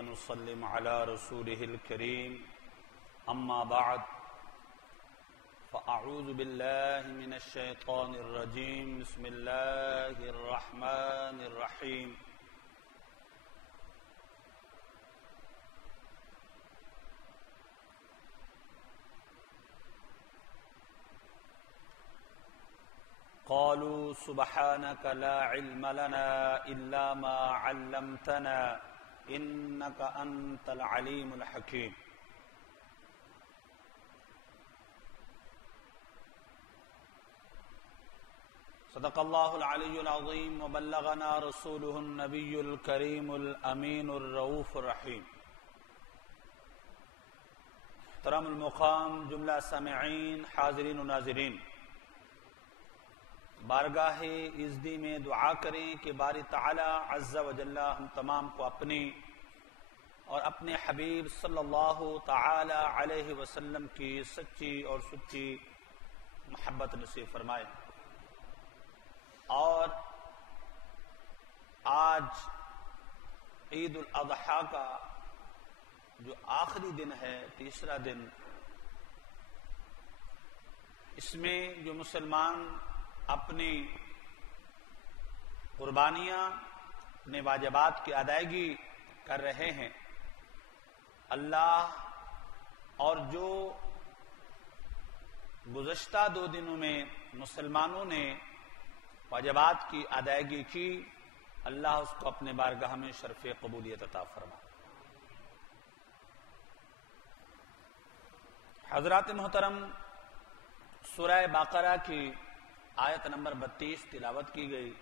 ونسلم على رسوله الكريم أما بعد فأعوذ بالله من الشيطان الرجيم بسم الله الرحمن الرحيم قالوا سبحانك لا علم لنا إلا ما علمتنا إنك أنت العليم الحكيم صدق الله العلي العظيم وبلغنا رسوله النبي الكريم الأمين الرؤوف الرحيم محترم المقام جملہ سامعین حاضرین و ناظرین، بارگاہ عزدی میں دعا کریں کہ باری تعالی عز و جل ہم تمام کو اپنی اور اپنے حبیب صلی اللہ تعالی علیہ وسلم کی سچی اور سچی محبت نصیب فرمائے۔ اور آج عید الاضحیٰ کا جو آخری دن ہے، تیسرا دن، اس میں جو مسلمان اپنی قربانیاں، اپنے واجبات کی ادائیگی کر رہے ہیں، اللہ اور جو گزشتہ 2 دنوں میں مسلمانوں نے واجبات کی ادائیگی کی، اللہ اس کو اپنے بارگاہ میں شرف قبولیت عطا فرمائے۔ حضرات محترم، سورہ بقرہ کی آیت نمبر 32 تلاوت کی گئی۔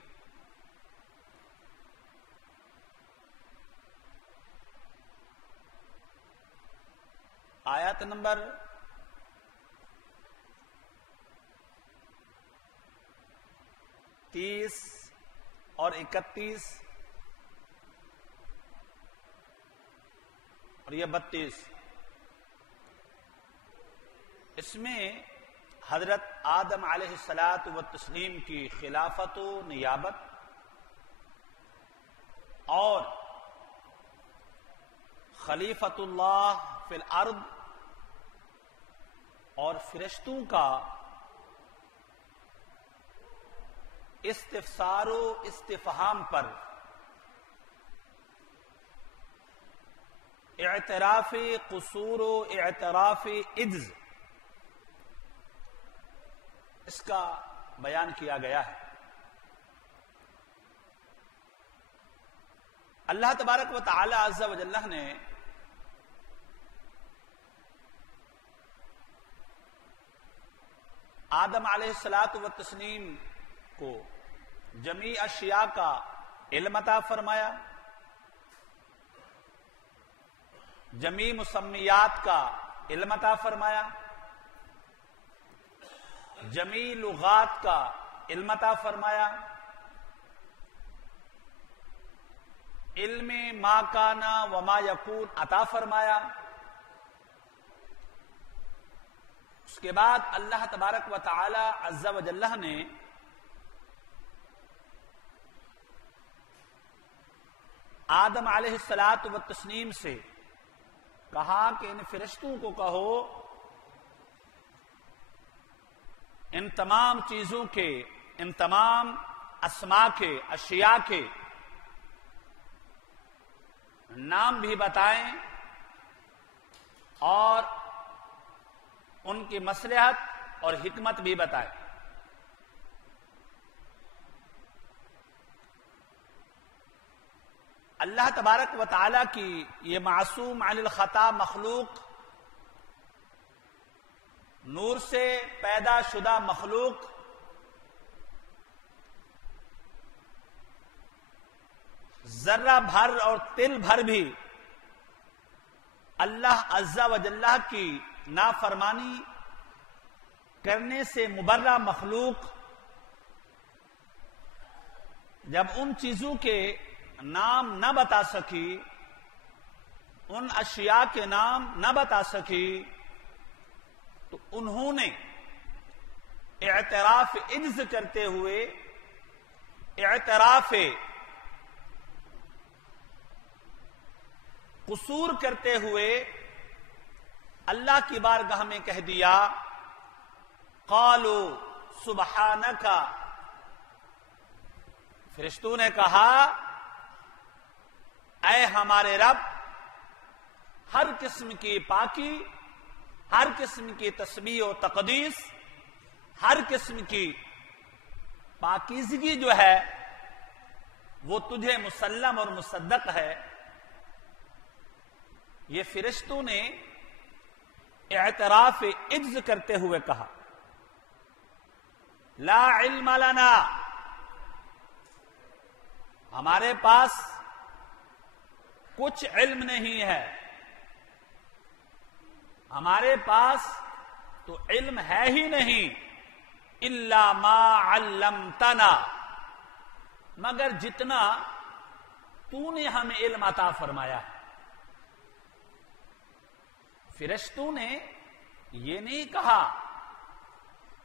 آیت نمبر 30 اور 31 اور یہ 32، اس میں حضرت آدم علیہ الصلاۃ والتسلیم کی خلافت و نیابت اور خلیفۃ اللہ فی الارض اور فرشتوں کا استفسار و استفہام پر اعتراف قصور و اعتراف عجز اس کا بیان کیا گیا ہے۔ اللہ تبارک و تعالی عز و جل نے آدم علیہ الصلاۃ والتسلیم کو جمیع اشیاء کا علم عطا فرمایا، جمیع مسمیات کا علم عطا فرمایا، جمیع لغات کا علم عطا فرمایا، علم ما کانا وما یکون عطا فرمایا۔ اس کے بعد اللہ تبارک و تعالی عز و جل نے آدم علیہ الصلاۃ والتسلیم سے کہا کہ ان فرشتوں کو کہو ان تمام چیزوں کے، ان تمام اسماء کے، اشیاء کے نام بھی بتائیں اور ان کی مصلحت اور حکمت بھی بتائیں۔ اللہ تبارک و تعالی کی یہ معصوم عن الخطا مخلوق، نور سے پیدا شدہ مخلوق ذرہ بھر اور تل بھر بھی اللہ عز و جل کی نافرمانی کرنے سے مبرہ مخلوق جب ان چیزوں کے نام نہ بتا سکی، ان اشیاء کے نام نہ بتا سکی، تو انہوں نے اعتراف عجز کرتے ہوئے اعتراف قصور کرتے ہوئے اللہ کی بارگاہ میں کہہ دیا قالوا سبحانک، فرشتوں نے کہا اے ہمارے رب، ہر قسم کی پاکی، ہر قسم کی تسبیح و تقدیس، ہر قسم کی پاکیزگی جو ہے وہ تجھے مسلم اور مصدق ہے۔ یہ فرشتوں نے اعتراف عجز کرتے ہوئے کہا لا علم لنا، ہمارے پاس کچھ علم نہیں ہے، ہمارے پاس تو علم ہے ہی نہیں، الا ما علمتنا، مگر جتنا تو نے ہمیں علم عطا فرمایا ہے۔ فرشتوں نے یہ نہیں کہا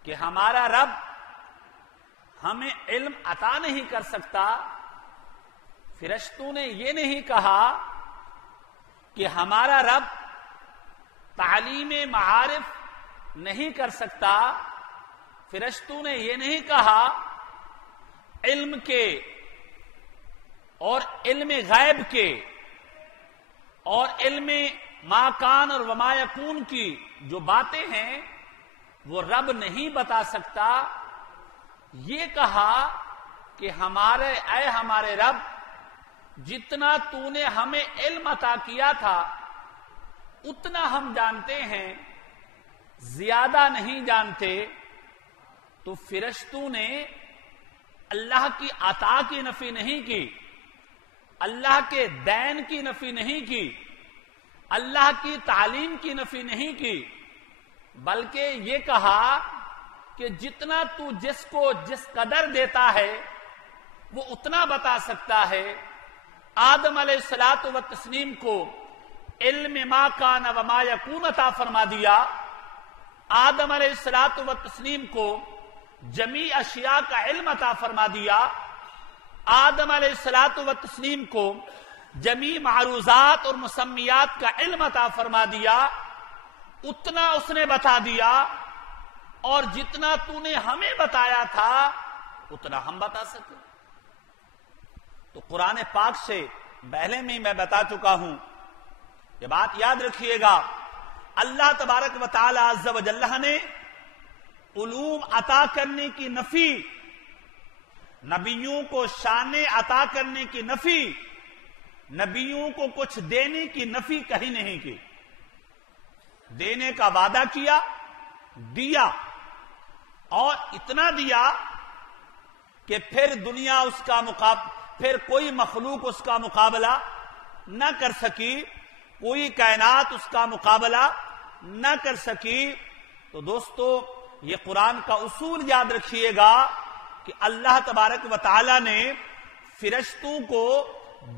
کہ ہمارا رب ہمیں علم عطا نہیں کر سکتا، فرشتوں نے یہ نہیں کہا کہ ہمارا رب تعلیم معارف نہیں کر سکتا، فرشتوں نے یہ نہیں کہا علم کے اور علم غیب کے اور علم ما کان اور وما یکون کی جو باتیں ہیں وہ رب نہیں بتا سکتا۔ یہ کہا کہ ہمارے رب جتنا تو نے ہمیں علم عطا کیا تھا اتنا ہم جانتے ہیں، زیادہ نہیں جانتے۔ تو فرشتوں نے اللہ کی عطا کی نفی نہیں کی، اللہ کے دین کی نفی نہیں کی، اللہ کی تعلیم کی نفی نہیں کی، بلکہ یہ کہا کہ جتنا تو جس کو جس قدر دیتا ہے وہ اتنا بتا سکتا ہے۔ آدم علیہ الصلوۃ والتسلیم کو علم ما کان وما یکون عطا فرما دیا، آدم علیہ الصلوۃ والتسلیم کو جمیع اشیاء کا علم عطا فرما دیا، آدم علیہ الصلوۃ والتسلیم کو جمیع معروضات اور مسمیات کا علم عطا فرما دیا، اتنا اس نے بتا دیا، اور جتنا تو نے ہمیں بتایا تھا اتنا ہم بتا سکے۔ تو قرآن پاک سے پہلے میں میں بتا چکا ہوں، یہ بات یاد رکھیے گا، اللہ تبارک و تعالی عز و جل نے علوم عطا کرنے کی نفی، نبیوں کو شان عطا کرنے کی نفی، نبیوں کو کچھ دینے کی نفی کہیں نہیں کی۔ دینے کا وعدہ کیا، دیا، اور اتنا دیا کہ پھر دنیا اس کا پھر کوئی مخلوق اس کا مقابلہ نہ کر سکی، کوئی کائنات اس کا مقابلہ نہ کر سکی۔ تو دوستو یہ قرآن کا اصول یاد رکھیے گا کہ اللہ تبارک و تعالی نے فرشتوں کو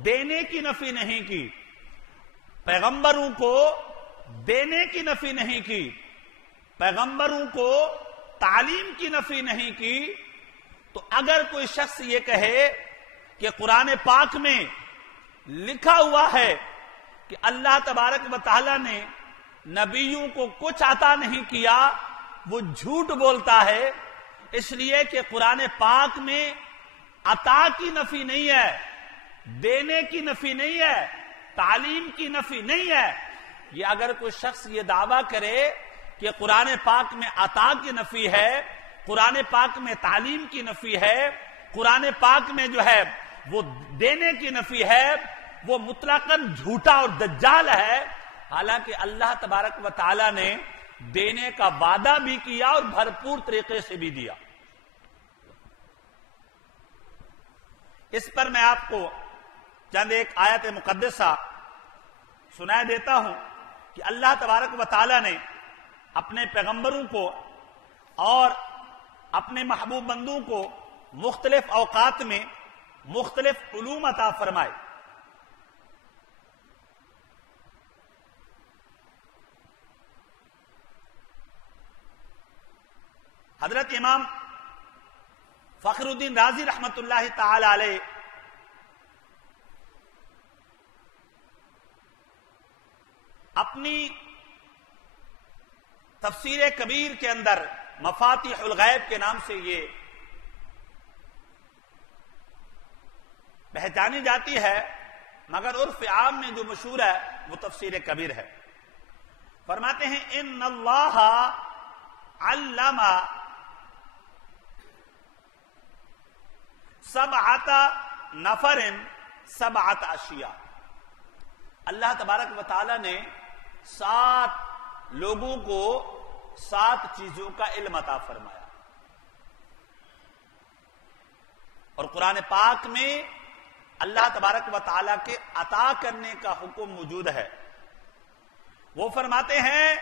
دینے کی نفی نہیں کی، پیغمبروں کو دینے کی نفی نہیں کی، پیغمبروں کو تعلیم کی نفی نہیں کی۔ تو اگر کوئی شخص یہ کہے کہ قرآن پاک میں لکھا ہوا ہے کہ اللہ تبارک و تعالی نے نبیوں کو کچھ عطا نہیں کیا، وہ جھوٹ بولتا ہے، اس لیے کہ قرآن پاک میں عطا کی نفی نہیں ہے، دینے کی نفی نہیں ہے، تعلیم کی نفی نہیں ہے۔ یہ اگر کوئی شخص یہ دعویٰ کرے کہ قرآن پاک میں عطا کی نفی ہے، قرآن پاک میں تعلیم کی نفی ہے، قرآن پاک میں جو ہے وہ دینے کی نفی ہے، وہ مطلقاً جھوٹا اور دجال ہے۔ حالانکہ اللہ تبارک و تعالی نے دینے کا وعدہ بھی کیا اور بھرپور طریقے سے بھی دیا۔ اس پر میں آپ کو چند ایک آیت مقدسہ سنا دیتا ہوں کہ اللہ تبارک و تعالی نے اپنے پیغمبروں کو اور اپنے محبوب بندوں کو مختلف اوقات میں مختلف علوم عطا فرمائے۔ حضرت امام فخر الدین رازی رحمت اللہ تعالی علیہ اپنی تفسیر کبیر کے اندر مفاتیح الغیب کے نام سے یہ پہچانی جاتی ہے، مگر عرف عام میں جو مشہور ہے وہ تفسیر کبیر ہے۔ فرماتے ہیں ان اللہ علم سبعۃ نفر سبعۃ اشیاء، اللہ تبارک و تعالی نے 7 لوگوں کو 7 چیزوں کا علم عطا فرمایا، اور قرآن پاک میں اللہ تبارک و تعالی کے عطا کرنے کا حکم موجود ہے۔ وہ فرماتے ہیں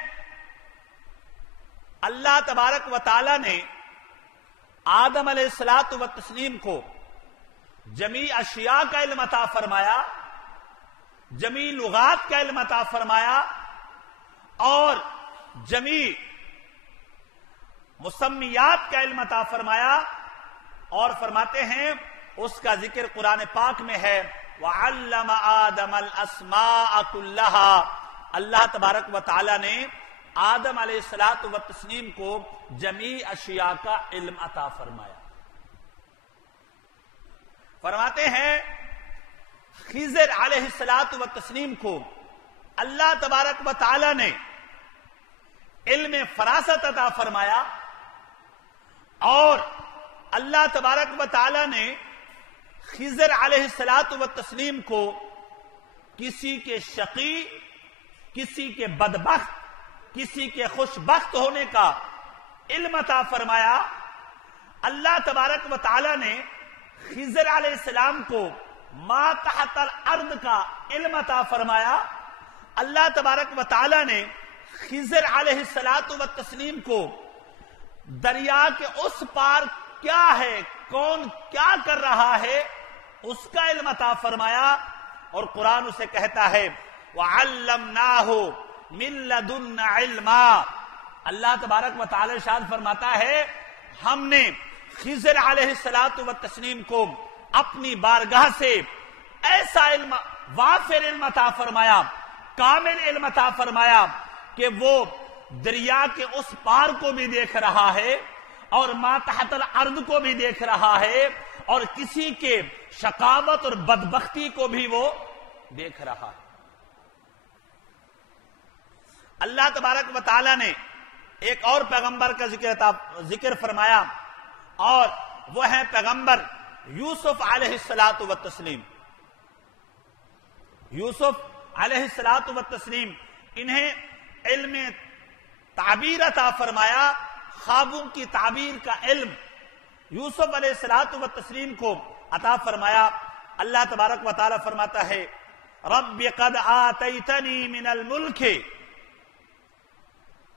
اللہ تبارک و تعالی نے آدم علیہ الصلوۃ والتسلیم کو جمیع اشیاء کا علم عطا فرمایا، جمیع لغات کا علم عطا فرمایا، اور جمیع مسمیات کا علم عطا فرمایا، اور فرماتے ہیں اس کا ذکر قرآن پاک میں ہے وَعَلَّمَ آدَمَ الْأَسْمَاءَ كُلَّهَا، اللہ تبارک و تعالی نے آدم علیہ الصلوۃ والتسلیم کو جمیع اشیاء کا علم عطا فرمایا۔ فرماتے ہیں خضر علیہ الصلوۃ والتسلیم کو اللہ تبارک و تعالی نے علم فراست عطا فرمایا، اور اللہ تبارک و تعالی نے خضر علیہ الصلوۃ والتسلیم کو کسی کے شقی، کسی کے بدبخت، کسی کے خوش بخت ہونے کا علم عطا فرمایا۔ اللہ تبارک و تعالی نے خضر علیہ السلام کو ما تحت الارض کا علم عطا فرمایا۔ اللہ تبارک و تعالی نے خضر علیہ الصلوۃ والتسلیم کو دریا کے اس پار کیا ہے، کون کیا کر رہا ہے، اس کا علم عطا فرمایا، اور قرآن اسے کہتا ہے وَعَلَّمْنَاهُ مِن لَدُنَّ عِلْمًا، اللہ تبارک و تعالی ارشاد فرماتا ہے ہم نے خضر علیہ الصلوۃ والتسلیم کو اپنی بارگاہ سے ایسا علم، وافر علم عطا فرمایا، کامل علم عطا فرمایا کہ وہ دریا کے اس پار کو بھی دیکھ رہا ہے، اور ما تحت الارض کو بھی دیکھ رہا ہے، اور کسی کے شقاوت اور بدبختی کو بھی وہ دیکھ رہا ہے۔ اللہ تبارک و تعالی نے ایک اور پیغمبر کا ذکر فرمایا، اور وہ ہے پیغمبر یوسف علیہ الصلوۃ والتسلیم۔ یوسف علیہ الصلوۃ والتسلیم انہیں علم تعبیر عطا فرمایا، خوابوں کی تعبیر کا علم یوسف علیہ الصلوۃ والتسلیم کو عطا فرمایا۔ اللہ تبارک و تعالی فرماتا ہے رب قد آتیتنی من الملک،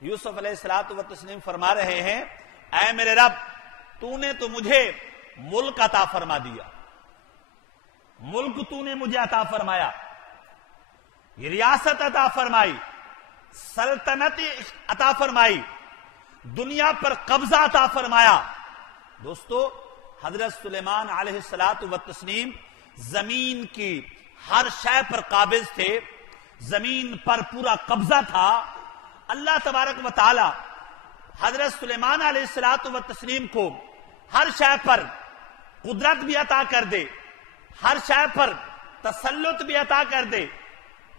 یوسف علیہ الصلوۃ والتسلیم فرما رہے ہیں اے میرے رب تو نے تو مجھے ملک عطا فرما دیا، ملک تو نے مجھے عطا فرمایا، ریاست عطا فرمائی، سلطنت عطا فرمائی، دنیا پر قبضہ عطا فرمایا۔ دوستو حضرت سلیمان علیہ الصلوۃ والتسلیم زمین کی ہر شے پر قابض تھے، زمین پر پورا قبضہ تھا۔ اللہ تبارک و تعالی حضرت سلیمان علیہ الصلوۃ والتسلیم کو ہر شے پر قدرت بھی عطا کر دے، ہر شے پر تسلط بھی عطا کر دے،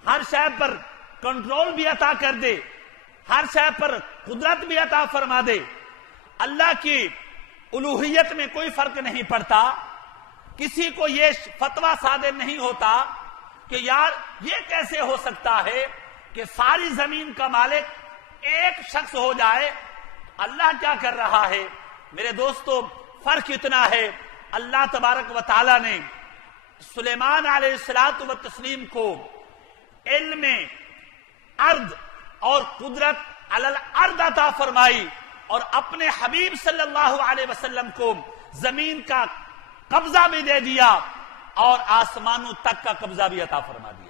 ہر شے پر کنٹرول بھی عطا کر دے، ہر شے پر قدرت بھی عطا فرما دے۔ اللہ کی الوہیت میں کوئی فرق نہیں پڑتا، کسی کو یہ فتویٰ صادر نہیں ہوتا کہ یار یہ کیسے ہو سکتا ہے کہ ساری زمین کا مالک ایک شخص ہو جائے، اللہ کیا کر رہا ہے؟ میرے دوستو فرق اتنا ہے، اللہ تبارک و تعالی نے سلیمان علیہ الصلوۃ والتسلیم کو علم ارض اور قدرت علی الارض عطا فرمائی، اور اپنے حبیب صلی اللہ علیہ وسلم کو زمین کا قبضہ بھی دے دیا، اور آسمانوں تک کا قبضہ بھی عطا فرما دیا۔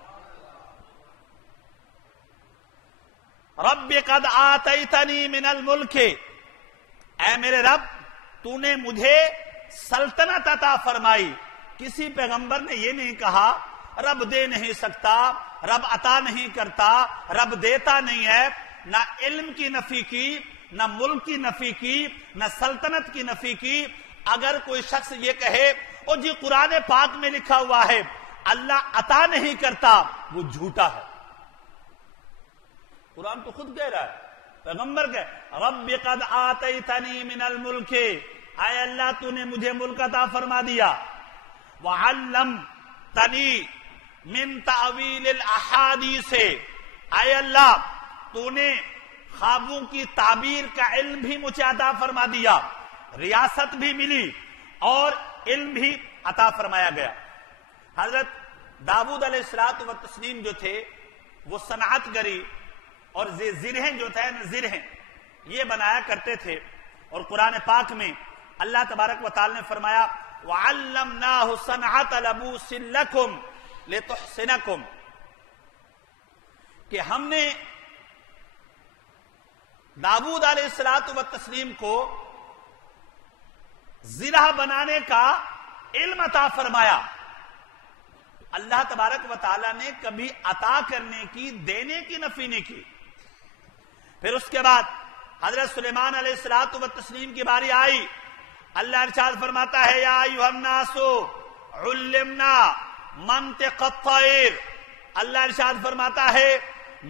رب قد آتیتنی من الملک، اے میرے رب تو نے مجھے سلطنت عطا فرمائی۔ کسی پیغمبر نے یہ نہیں کہا رب دے نہیں سکتا، رب عطا نہیں کرتا، رب دیتا نہیں ہے، نہ علم کی نفی کی، نہ ملک کی نفی کی، نہ سلطنت کی نفی کی۔ اگر کوئی شخص یہ کہے او جی قرآن پاک میں لکھا ہوا ہے اللہ عطا نہیں کرتا، وہ جھوٹا ہے۔ قرآن تو خود کہہ رہا ہے، پیغمبر کہ رب قد آتیتنی من الملک، اے اللہ تو نے مجھے ملک عطا فرما دیا، وعلمتنی من تعویل الاحادیث، اے اللہ تو نے خوابوں کی تعبیر کا علم بھی مجھے عطا فرما دیا، ریاست بھی ملی اور علم بھی عطا فرمایا گیا۔ حضرت داؤد علیہ الصلوۃ والتسلیم جو تھے وہ صنعت گری اور زرہیں جو تھے زرہیں یہ بنایا کرتے تھے، اور قرآن پاک میں اللہ تبارک و تعالی نے فرمایا وَعَلَّمْنَاهُ صَنْعَةَ لَبُوسٍ لَكُمْ لِتُحْصِنَكُمْ، کہ ہم نے داؤد علیہ الصلوۃ والتسلیم کو زرہ بنانے کا علم عطا فرمایا۔ اللہ تبارک و تعالی نے کبھی عطا کرنے کی، دینے کی نفی نہیں کی۔ پھر اس کے بعد حضرت سلیمان علیہ الصلوۃ والتسلیم کی باری آئی، اللہ ارشاد فرماتا ہے یا ایھا الناس علمنا منطق الطیر، اللہ ارشاد فرماتا ہے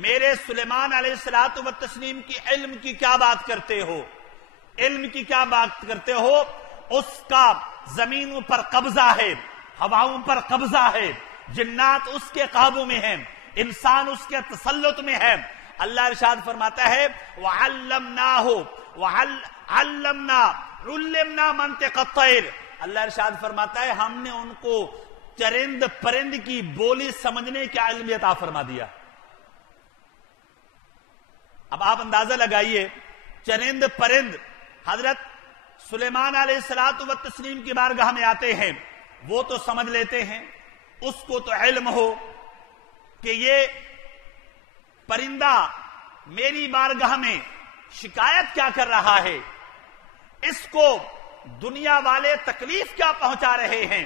میرے سلیمان علیہ الصلوۃ والتسلیم کی علم کی کیا بات کرتے ہو، علم کی کیا بات کرتے ہو، اس کا زمینوں پر قبضہ ہے، ہواؤں پر قبضہ ہے، جنات اس کے قابو میں ہیں، انسان اس کے تسلط میں ہے۔ اللہ ارشاد فرماتا ہے علمنا منطق الطیر، اللہ ارشاد فرماتا ہے ہم نے ان کو چرند پرند کی بولی سمجھنے کا علم عطا فرما دیا۔ اب آپ اندازہ لگائیے، چرند پرند حضرت سلیمان علیہ الصلوۃ والتسلیم کی بارگاہ میں آتے ہیں، وہ تو سمجھ لیتے ہیں، اس کو تو علم ہو کہ یہ پرندہ میری بارگاہ میں شکایت کیا کر رہا ہے، اس کو دنیا والے تکلیف کیا پہنچا رہے ہیں۔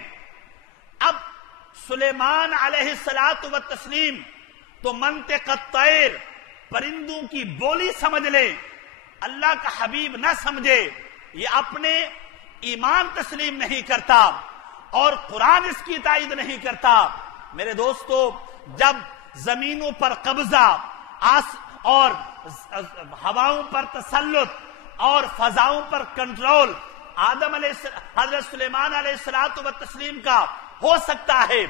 اب سلیمان علیہ الصلوۃ والتسلیم تو منطق الطیر، پرندوں کی بولی سمجھ لے، اللہ کا حبیب نہ سمجھے، یہ اپنے ایمان تسلیم نہیں کرتا اور قرآن اس کی تائید نہیں کرتا۔ میرے دوستو، جب زمینوں پر قبضہ اور ہواؤں پر تسلط اور فضاؤں پر کنٹرول حضرت سلیمان علیہ الصلوۃ والتسلیم کا ہو سکتا ہے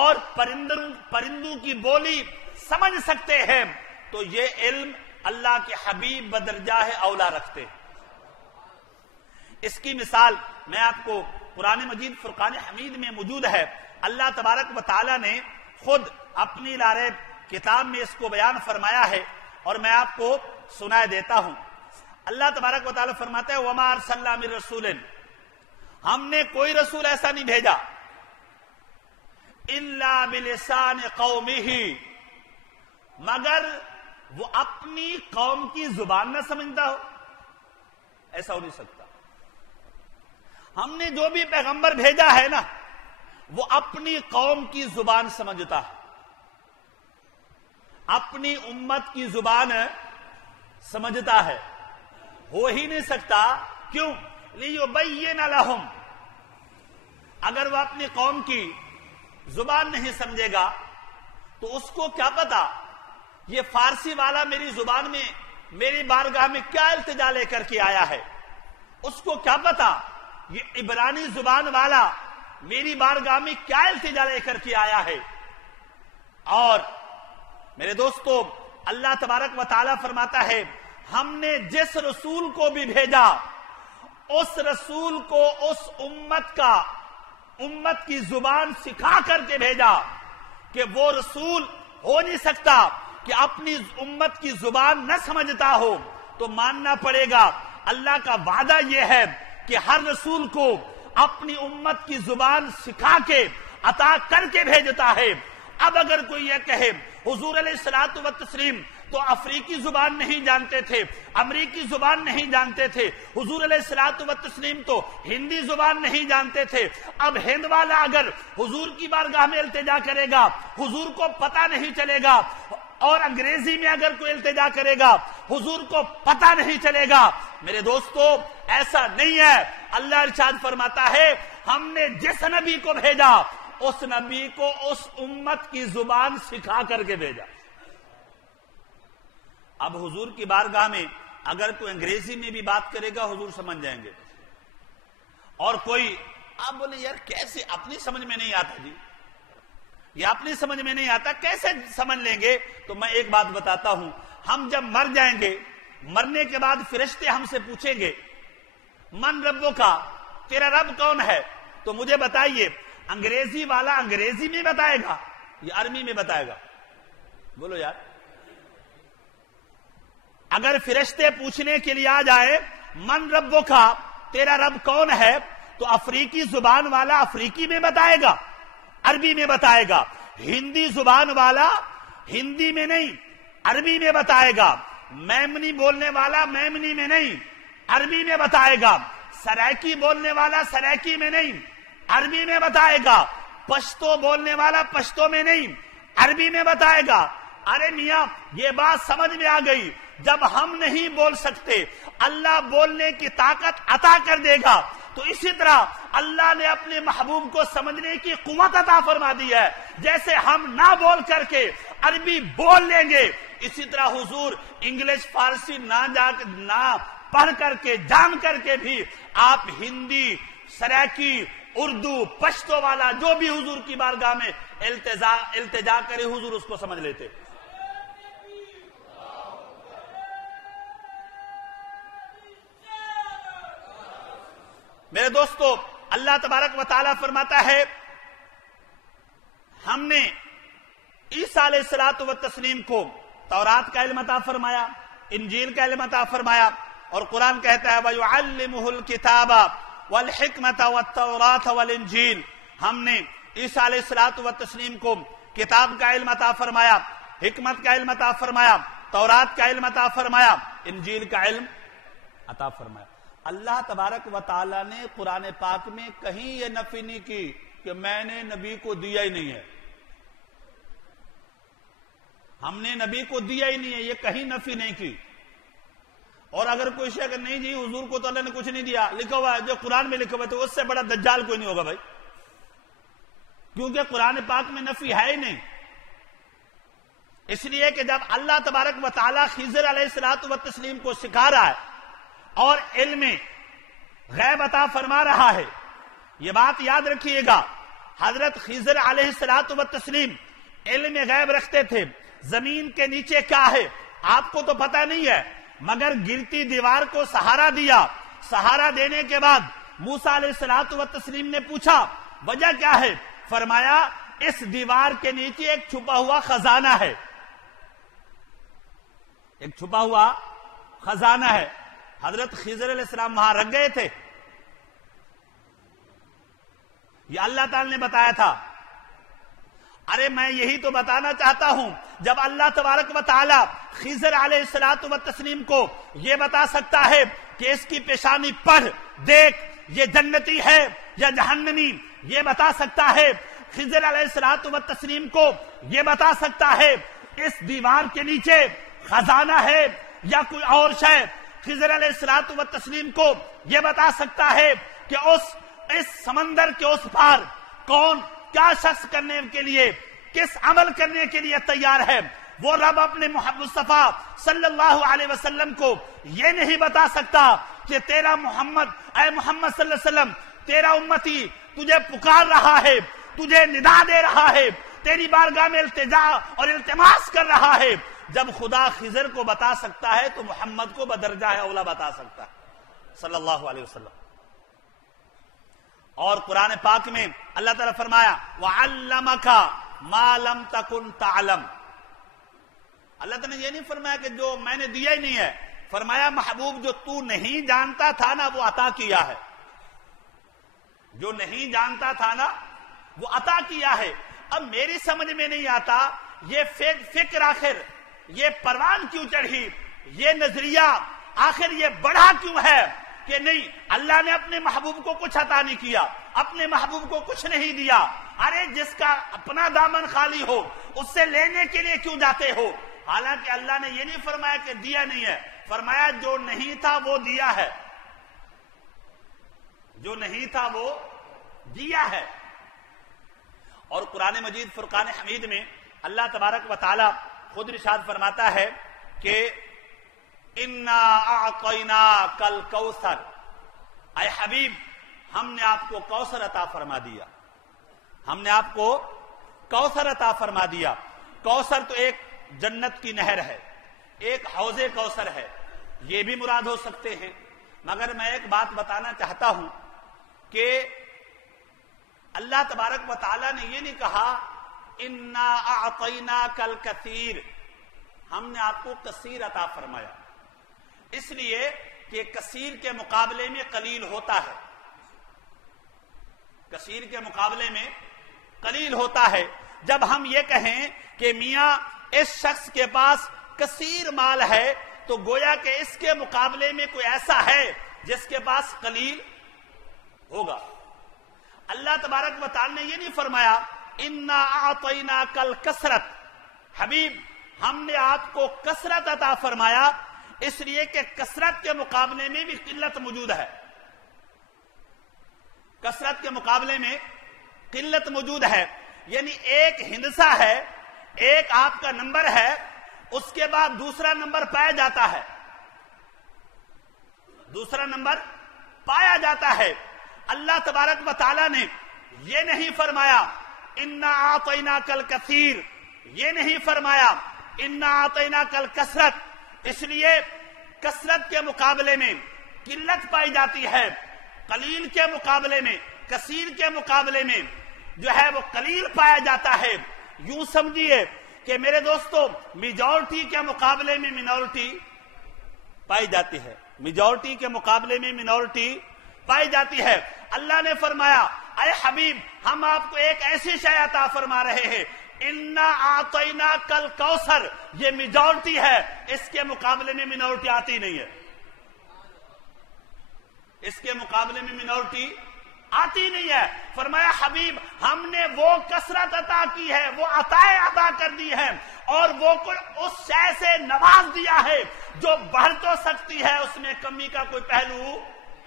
اور پرندوں کی بولی سمجھ سکتے ہیں، تو یہ علم اللہ کے حبیب بدرجہ اولا رکھتے ہیں۔ اس کی مثال میں آپ کو قرآن مجید فرقان حمید میں موجود ہے، اللہ تبارک و تعالی نے خود اپنی لا ریب کتاب میں اس کو بیان فرمایا ہے، اور میں آپ کو سنائے دیتا ہوں۔ اللہ تبارک و تعالی فرماتا ہے وَمَا أَرْسَلْنَا مِن رَسُولٍ، ہم نے کوئی رسول ایسا نہیں بھیجا إِلَّا بِلِسَانِ قَوْمِهِ، مگر وہ اپنی قوم کی زبان نہ سمجھتا ہو، ایسا ہو نہیں سکتا۔ ہم نے جو بھی پیغمبر بھیجا ہے نا، وہ اپنی قوم کی زبان سمجھتا ہے، اپنی امت کی زبان سمجھتا ہے، ہو ہی نہیں سکتا۔ کیوں؟ لِيُبَيِّنَ لَهُمْ، اگر وہ اپنی قوم کی زبان نہیں سمجھے گا تو اس کو کیا پتا یہ فارسی والا میری زبان میں میری بارگاہ میں کیا التجا لے کر کے آیا ہے، اس کو کیا پتا یہ عبرانی زبان والا میری بارگاہ میں کیا التجا لے کر کے آیا ہے۔ اور میرے دوستو، اللہ تبارک و تعالی فرماتا ہے ہم نے جس رسول کو بھی بھیجا، اس رسول کو اس امت کی زبان سکھا کر کے بھیجا، کہ وہ رسول ہو نہیں سکتا کہ اپنی امت کی زبان نہ سمجھتا ہو۔ تو ماننا پڑے گا اللہ کا وعدہ یہ ہے کہ ہر رسول کو اپنی امت کی زبان سکھا کے عطا کر کے بھیجتا ہے۔ اب اگر کوئی یہ کہے حضور علیہ الصلوۃ والتسلیم تو افریقی زبان نہیں جانتے تھے، امریکی زبان نہیں جانتے تھے، حضور علیہ الصلوۃ والتسلیم تو ہندی زبان نہیں جانتے تھے۔ اب ہند والا اگر حضور کی بارگاہ میں التجا کرے گا حضور کو پتہ نہیں چلے گا، اور انگریزی میں اگر کوئی التجا کرے گا حضور کو پتہ نہیں چلے گا۔ میرے دوستو ایسا نہیں ہے، اللہ ارشاد فرماتا ہے ہم نے جس نبی کو بھیجا اس نبی کو اس امت کی زبان سکھا کر کے بھیجا۔ اب حضور کی بارگاہ میں اگر کوئی انگریزی میں بھی بات کرے گا حضور سمجھ جائیں گے، اور کوئی آپ بولے یار کیسے اپنی سمجھ میں نہیں آتا جی، یہ اپنی سمجھ میں نہیں آتا کیسے سمجھ لیں گے؟ تو میں ایک بات بتاتا ہوں، ہم جب مر جائیں گے مرنے کے بعد فرشتے ہم سے پوچھیں گے من ربو کا، تیرا رب کون ہے؟ تو مجھے بتائیے انگریزی والا انگریزی میں بتائے گا یا عربی میں بتائے گا؟ بولو یار۔ اگر فرشتے پوچھنے کے لیے آ جائے من ربو کا، تیرا رب کون ہے، تو افریقی زبان والا افریقی میں بتائے گا، عربی میں بتائے گا۔ ہندی زبان والا ہندی میں نہیں عربی میں بتائے گا۔ میمنی بولنے والا میمنی میں نہیں عربی میں بتائے گا۔ سرائکی بولنے والا سرائکی میں نہیں عربی میں بتائے گا۔ پشتو بولنے والا پشتو میں نہیں عربی میں بتائے گا۔ ارے میاں یہ بات سمجھ میں آ گئی، جب ہم نہیں بول سکتے اللہ بولنے کی طاقت عطا کر دے گا، تو اسی طرح اللہ نے اپنے محبوب کو سمجھنے کی قوت عطا فرما دی ہے۔ جیسے ہم نہ بول کر کے عربی بول لیں گے، اسی طرح حضور انگلش فارسی نہ پڑھ کر کے جان کر کے بھی آپ ہندی سرائکی اردو پشتو والا جو بھی حضور کی بارگاہ میں التجا کرے حضور اس کو سمجھ لیتے۔ میرے دوستو اللہ تبارک و تعالیٰ فرماتا ہے ہم نے عیسیٰ علیہ الصلوۃ والتسلیم کو تورات کا علم عطا فرمایا، انجیل کا علم عطا فرمایا، اور قرآن کہتا ہے وَيُعَلِّمُهُ الْكِتَابَ وَالْحِكْمَةَ وَالتَّوْرَاةَ وَالْإِنجِيلَ۔ ہم نے عیسیٰ علیہ الصلوۃ والتسلیم کو کتاب کا علم عطا فرمایا، حکمت کا علم عطا فرمایا، تورات کا علم عطا فرمایا، انجیل کا علم عطا فرمایا۔ اللہ تبارک و تعالیٰ نے قرآن پاک میں کہیں یہ نفی نہیں کی کہ میں نے نبی کو دیا ہی نہیں ہے، ہم نے نبی کو دیا ہی نہیں ہے، یہ کہیں نفی نہیں کی۔ اور اگر کوئی شے کہ نہیں جی حضور کو تو اللہ نے کچھ نہیں دیا، لکھا ہوا ہے جو قرآن میں لکھا ہوا ہے، تو اس سے بڑا دجال کوئی نہیں ہوگا بھائی، کیونکہ قرآن پاک میں نفی ہے ہی نہیں۔ اس لیے کہ جب اللہ تبارک و تعالیٰ خضر علیہ الصلوۃ والتسلیم کو سکھا رہا ہے اور علم غیب عطا فرما رہا ہے، یہ بات یاد رکھیے گا، حضرت خضر علیہ الصلوۃ والتسلیم علم غیب رکھتے تھے۔ زمین کے نیچے کیا ہے آپ کو تو پتہ نہیں ہے، مگر گرتی دیوار کو سہارا دیا، سہارا دینے کے بعد موسیٰ علیہ الصلوۃ والتسلیم نے پوچھا وجہ کیا ہے؟ فرمایا اس دیوار کے نیچے ایک چھپا ہوا خزانہ ہے، ایک چھپا ہوا خزانہ ہے۔ حضرت خضر علیہ السلام وہاں رکھ گئے تھے، یہ اللہ تعالی نے بتایا تھا۔ ارے میں یہی تو بتانا چاہتا ہوں، جب اللہ تبارک و تعالی خضر علیہ الصلوۃ والتسلیم کو یہ بتا سکتا ہے کہ اس کی پیشانی پڑھ دیکھ یہ جنتی ہے یا جہنمی، یہ بتا سکتا ہے، خضر علیہ الصلوۃ والتسلیم کو یہ بتا سکتا ہے اس دیوار کے نیچے خزانہ ہے یا کوئی اور شے، خضر علیہ الصلوۃ والتسلیم کو یہ بتا سکتا ہے کہ اس سمندر کے اس پار کون کیا شخص کرنے کے لیے کس عمل کرنے کے لیے تیار ہے، وہ رب اپنے محمد مصطفیٰ صلی اللہ علیہ وسلم کو یہ نہیں بتا سکتا کہ تیرا محمد اے محمد صلی اللہ علیہ وسلم تیرا امتی تجھے پکار رہا ہے، تجھے ندا دے رہا ہے، تیری بارگاہ میں التجا اور التماس کر رہا ہے۔ جب خدا خضر کو بتا سکتا ہے تو محمد کو بدرجہ اولا بتا سکتا ہے صلی اللہ علیہ وسلم۔ اور قرآن پاک میں اللہ تعالیٰ فرمایا وَعَلَّمَكَ مَا لَمْ تَكُنْ تَعْلَمْ۔ اللہ تعالیٰ نے یہ نہیں فرمایا کہ جو میں نے دیا ہی نہیں ہے، فرمایا محبوب جو تو نہیں جانتا تھا نا وہ عطا کیا ہے، جو نہیں جانتا تھا نا وہ عطا کیا ہے۔ اب میری سمجھ میں نہیں آتا یہ فکر آخر یہ پروان کیوں چڑھی، یہ نظریہ آخر یہ بڑھا کیوں ہے کہ نہیں اللہ نے اپنے محبوب کو کچھ عطا نہیں کیا، اپنے محبوب کو کچھ نہیں دیا؟ ارے جس کا اپنا دامن خالی ہو اس سے لینے کے لیے کیوں جاتے ہو؟ حالانکہ اللہ نے یہ نہیں فرمایا کہ دیا نہیں ہے، فرمایا جو نہیں تھا وہ دیا ہے، جو نہیں تھا وہ دیا ہے۔ اور قرآن مجید فرقان حمید میں اللہ تبارک و تعالی خود ارشاد فرماتا ہے کہ انا اعطیناک الکوثر، اے حبیب ہم نے آپ کو کوثر عطا فرما دیا، ہم نے آپ کو کوثر عطا فرما دیا۔ کوثر تو ایک جنت کی نہر ہے، ایک حوض کوثر ہے، یہ بھی مراد ہو سکتے ہیں، مگر میں ایک بات بتانا چاہتا ہوں کہ اللہ تبارک و تعالیٰ نے یہ نہیں کہا انا اعطیناک الکثیر، ہم نے آپ کو کثیر عطا فرمایا، اس لیے کہ کثیر کے مقابلے میں قلیل ہوتا ہے، کثیر کے مقابلے میں قلیل ہوتا ہے۔ جب ہم یہ کہیں کہ میاں اس شخص کے پاس کثیر مال ہے تو گویا کہ اس کے مقابلے میں کوئی ایسا ہے جس کے پاس قلیل ہوگا۔ اللہ تبارک و تعالی نے یہ نہیں فرمایا انا اعطیناک الکثرت، حبیب ہم نے آپ کو کثرت عطا فرمایا، اس لیے کہ کثرت کے مقابلے میں بھی قلت موجود ہے، کثرت کے مقابلے میں قلت موجود ہے، یعنی ایک ہندسہ ہے، ایک آپ کا نمبر ہے، اس کے بعد دوسرا نمبر پایا جاتا ہے، دوسرا نمبر پایا جاتا ہے۔ اللہ تبارک و تعالی نے یہ نہیں فرمایا انا اعطیناک الکثیر، یہ نہیں فرمایا انا اعطیناک الکثرت، اس لیے کثرت کے مقابلے میں قلت پائی جاتی ہے، قلیل کے مقابلے میں، کثیر کے مقابلے میں جو ہے وہ قلیل پایا جاتا ہے۔ یوں سمجھیے کہ میرے دوستو میجورٹی کے مقابلے میں مینورٹی پائی جاتی ہے، میجورٹی کے مقابلے میں مینورٹی پائی جاتی ہے۔ اللہ نے فرمایا اے حبیب ہم آپ کو ایک ایسی شے عطا فرما رہے ہیں انا اعطیناک الکوثر، یہ میجورٹی ہے، اس کے مقابلے میں مینورٹی آتی نہیں ہے، اس کے مقابلے میں مینورٹی آتی نہیں ہے۔ فرمایا حبیب ہم نے وہ کثرت عطا کی ہے، وہ عطائیں عطا کر دی ہے، اور وہ اس شے سے نواز دیا ہے جو بڑھ تو سکتی ہے، اس میں کمی کا کوئی پہلو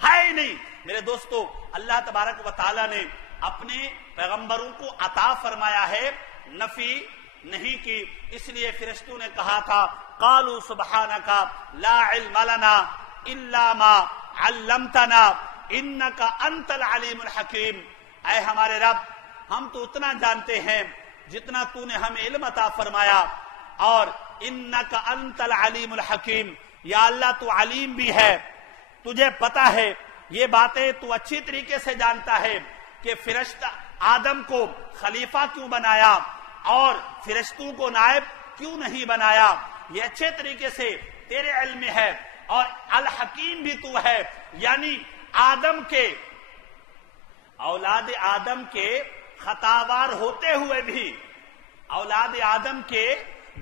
ہے ہی نہیں۔ میرے دوستو اللہ تبارک و تعالی نے اپنے پیغمبروں کو عطا فرمایا ہے، نفی نہیں کی، اس لیے فرشتوں نے کہا تھا قالوا سبحانک لا علم لنا الا ما علمتنا انک انت العلیم الحکیم، اے ہمارے رب ہم تو اتنا جانتے ہیں جتنا تو نے ہمیں علم عطا فرمایا، اور انک انت العلیم الحکیم، یا اللہ تو علیم بھی ہے، تجھے پتا ہے، یہ باتیں تو اچھی طریقے سے جانتا ہے کہ فرشتہ آدم کو خلیفہ کیوں بنایا اور فرشتوں کو نائب کیوں نہیں بنایا، یہ اچھے طریقے سے تیرے علم میں ہے، اور الحکیم بھی تو ہے، یعنی آدم کے اولاد آدم کے خطاوار ہوتے ہوئے بھی، اولاد آدم کے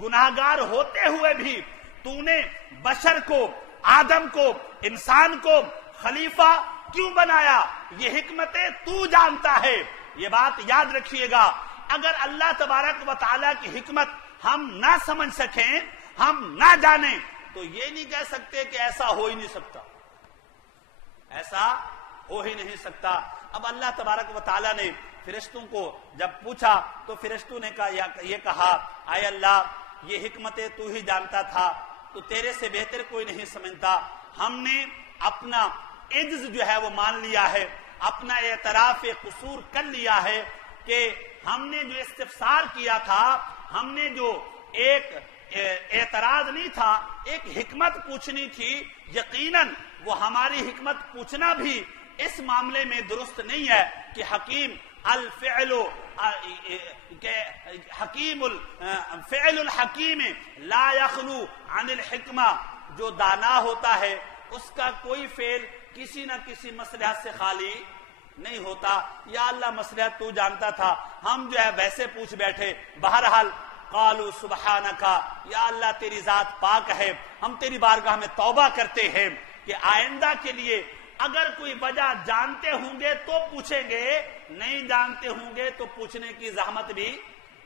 گناہگار ہوتے ہوئے بھی تو نے بشر کو، آدم کو، انسان کو خلیفہ کیوں بنایا، یہ حکمتیں تو جانتا ہے۔ یہ بات یاد رکھیے گا، اگر اللہ تبارک و تعالیٰ کی حکمت ہم نہ سمجھ سکیں، ہم نہ جانیں، تو یہ نہیں کہہ سکتے کہ ایسا ہو ہی نہیں سکتا، ایسا ہو ہی نہیں سکتا۔ اب اللہ تبارک و تعالیٰ نے فرشتوں کو جب پوچھا تو فرشتوں نے یہ کہا اے اللہ یہ حکمتیں تو ہی جانتا تھا، تو تیرے سے بہتر کوئی نہیں سمجھتا، ہم نے اپنا عجز جو ہے وہ مان لیا ہے، اپنا اعتراف قصور کر لیا ہے کہ ہم نے جو استفسار کیا تھا، ہم نے جو ایک اعتراض نہیں تھا، ایک حکمت پوچھنی تھی، یقیناً وہ ہماری حکمت پوچھنا بھی اس معاملے میں درست نہیں ہے کہ حکیم الفعل فعل الحکیم لا یخلو عن الحکمہ، جو دانا ہوتا ہے اس کا کوئی فعل کسی نہ کسی مصلحت سے خالی نہیں ہوتا۔ یا اللہ مصلحت تو جانتا تھا، ہم جو ہے ویسے پوچھ بیٹھے۔ بہرحال قالوا سبحانک، یا اللہ تیری ذات پاک ہے، ہم تیری بارگاہ میں توبہ کرتے ہیں کہ آئندہ کے لیے اگر کوئی وجہ جانتے ہوں گے تو پوچھیں گے، نہیں جانتے ہوں گے تو پوچھنے کی زحمت بھی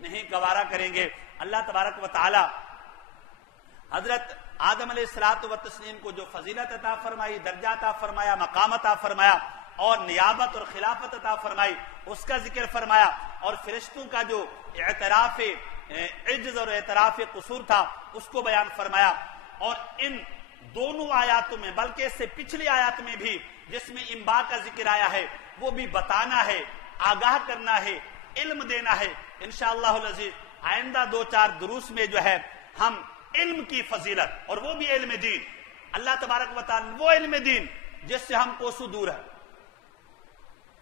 نہیں گوارا کریں گے۔ اللہ تبارک و تعالی حضرت آدم علیہ الصلوۃ والتسلیم کو جو فضیلت عطا فرمائی، درجہ عطا فرمایا، مقام عطا فرمایا اور نیابت اور خلافت عطا فرمائی، اس کا ذکر فرمایا، اور فرشتوں کا جو اعتراف عجز اور اعتراف قصور تھا اس کو بیان فرمایا، اور ان دونوں آیاتوں میں بلکہ اس سے پچھلی آیات میں بھی جس میں انباء کا ذکر آیا ہے وہ بھی بتانا ہے، آگاہ کرنا ہے، علم دینا ہے۔ انشاءاللہ العزیز آئندہ 2-4 دروس میں جو ہے ہم علم کی فضیلت، اور وہ بھی علم دین، اللہ تبارک و تعالی وہ علم دین جس سے ہم کوسوں دور ہیں۔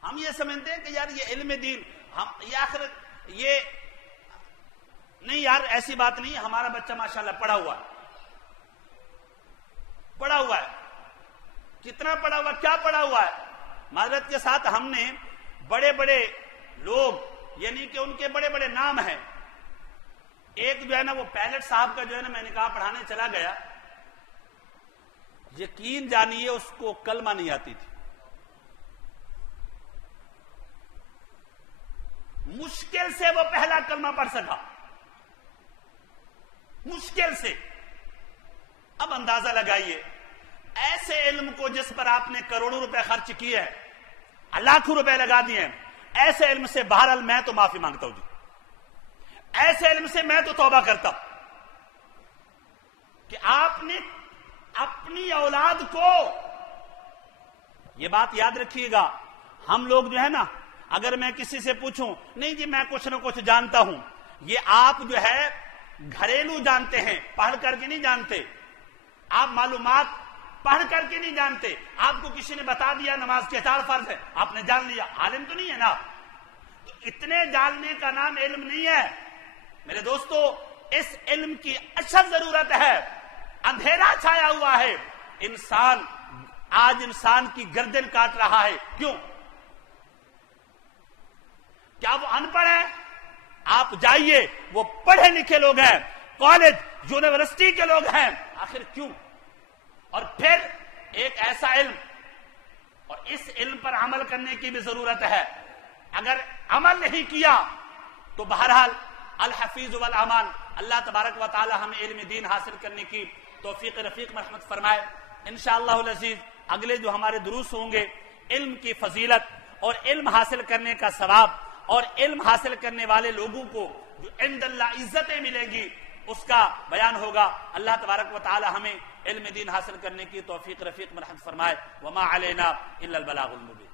ہم یہ سمجھتے ہیں کہ یار یہ علم دین یہ آخر یہ نہیں، یار ایسی بات نہیں، ہمارا بچہ ماشاءاللہ پڑھا ہوا ہے، پڑھا ہوا ہے، کتنا پڑھا ہوا، کیا پڑھا ہوا ہے۔ معذرت کے ساتھ ہم نے بڑے بڑے لوگ یعنی کہ ان کے بڑے بڑے نام ہیں، ایک جو ہے نا وہ پائلٹ صاحب کا جو ہے نا میں نکاح پڑھانے چلا گیا، یقین جانیے اس کو کلمہ نہیں آتی تھی، مشکل سے وہ پہلا کلمہ پڑھ سکا، مشکل سے۔ اب اندازہ لگائیے ایسے علم کو جس پر آپ نے کروڑوں روپے خرچ کیے ہیں، لاکھوں روپے لگا دیے ہیں، ایسے علم سے بہرحال میں تو معافی مانگتا ہوں جی، ایسے علم سے میں تو توبہ کرتا ہوں کہ آپ نے اپنی اولاد کو، یہ بات یاد رکھیے گا، ہم لوگ جو ہے نا اگر میں کسی سے پوچھوں نہیں جی میں کچھ نہ کچھ جانتا ہوں، یہ آپ جو ہے گھریلو جانتے ہیں، پڑھ کر کے نہیں جانتے، آپ معلومات پڑھ کر کے نہیں جانتے، آپ کو کسی نے بتا دیا نماز کے 4 فرض ہے، آپ نے جان لیا، عالم تو نہیں ہے نا، تو اتنے جاننے کا نام علم نہیں ہے میرے دوستو۔ اس علم کی اشد ضرورت ہے، اندھیرا چھایا ہوا ہے، آج انسان کی گردن کاٹ رہا ہے، کیوں؟ کیا وہ ان پڑھ ہے؟ آپ جائیے، وہ پڑھے لکھے لوگ ہیں، کالج یونیورسٹی کے لوگ ہیں، آخر کیوں؟ اور پھر ایک ایسا علم، اور اس علم پر عمل کرنے کی بھی ضرورت ہے، اگر عمل نہیں کیا تو بہرحال الحفیظ والامان، اللہ تبارک و تعالی ہمیں علم دین حاصل کرنے کی توفیق رفیق مرحمت فرمائے۔ انشاءاللہ العزیز اگلے جو ہمارے دروس ہوں گے علم کی فضیلت اور علم حاصل کرنے کا ثواب، اور علم حاصل کرنے والے لوگوں کو جو عند اللہ عزتیں ملیں گی اس کا بیان ہوگا۔ اللہ تبارک و تعالی ہمیں علم دین حاصل کرنے کی توفیق رفیق مرحمت فرمائے۔ وما علینا الا البلاغ المبین۔